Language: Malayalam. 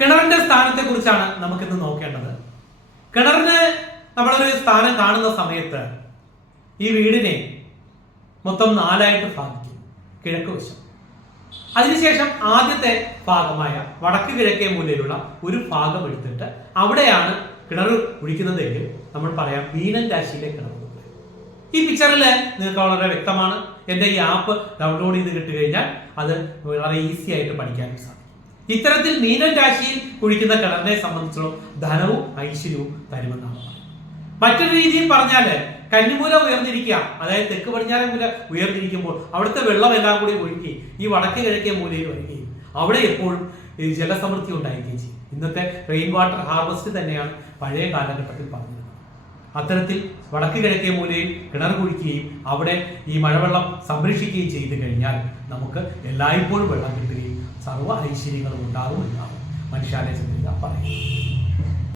കിണറിന്റെ സ്ഥാനത്തെ കുറിച്ചാണ് നമുക്കിന്ന് നോക്കേണ്ടത്. കിണറിന് നമ്മളൊരു സ്ഥാനം കാണുന്ന സമയത്ത് ഈ വീടിനെ മൊത്തം നാലായിട്ട് ഭാഗിക്കും. കിഴക്ക് വശം. അതിനുശേഷം ആദ്യത്തെ ഭാഗമായ വടക്ക് കിഴക്കേ മൂലയിലുള്ള ഒരു ഭാഗം എടുത്തിട്ട് അവിടെയാണ് കിണർ കുഴിക്കുന്നതെങ്കിൽ നമ്മൾ പറയാം മീനൻ രാശിയിലെ കിണർ ഈ പിക്ചറിൽ നിങ്ങൾക്ക് വളരെ വ്യക്തമാണ്. എന്റെ ഈ ആപ്പ് ഡൗൺലോഡ് ചെയ്ത് കിട്ടുകഴിഞ്ഞാൽ അത് വളരെ ഈസി ആയിട്ട് പഠിക്കാനും സാധിക്കും. ഇത്തരത്തിൽ മീനൻ രാശിയിൽ കുഴിക്കുന്ന കിണറിനെ സംബന്ധിച്ചിടത്തോളം ധനവും ഐശ്വര്യവും തരുമെന്നാണ് മറ്റൊരു രീതിയിൽ പറഞ്ഞാൽ കന്നിമൂല ഉയർന്നിരിക്കുക. അതായത് തെക്ക് പടിഞ്ഞാറൻ മൂല ഉയർന്നിരിക്കുമ്പോൾ അവിടുത്തെ വെള്ളം എല്ലാം കൂടി ഒഴുകി ഈ വടക്ക് കിഴക്കേ മൂലയിൽ വരികയും അവിടെ എപ്പോഴും ജലസമൃദ്ധി ഉണ്ടായിരിക്കുകയും ചെയ്യും. ഇന്നത്തെ റെയിൻ വാട്ടർ ഹാർവസ്റ്റ് തന്നെയാണ് പഴയ കാലഘട്ടത്തിൽ പറഞ്ഞത് അത്തരത്തിൽ വടക്ക് കിഴക്കേ മൂലയിൽ കിണർ കുഴിക്കുകയും അവിടെ ഈ മഴവെള്ളം സംരക്ഷിക്കുകയും ചെയ്തു കഴിഞ്ഞാൽ നമുക്ക് എല്ലായ്പ്പോഴും വെള്ളം കിട്ടുകയും സർവ ഐശ്വര്യങ്ങളും ഉണ്ടാകും എന്നാണ് മനുഷ്യാലയ ചന്ദ്രിക പറയുന്നത്.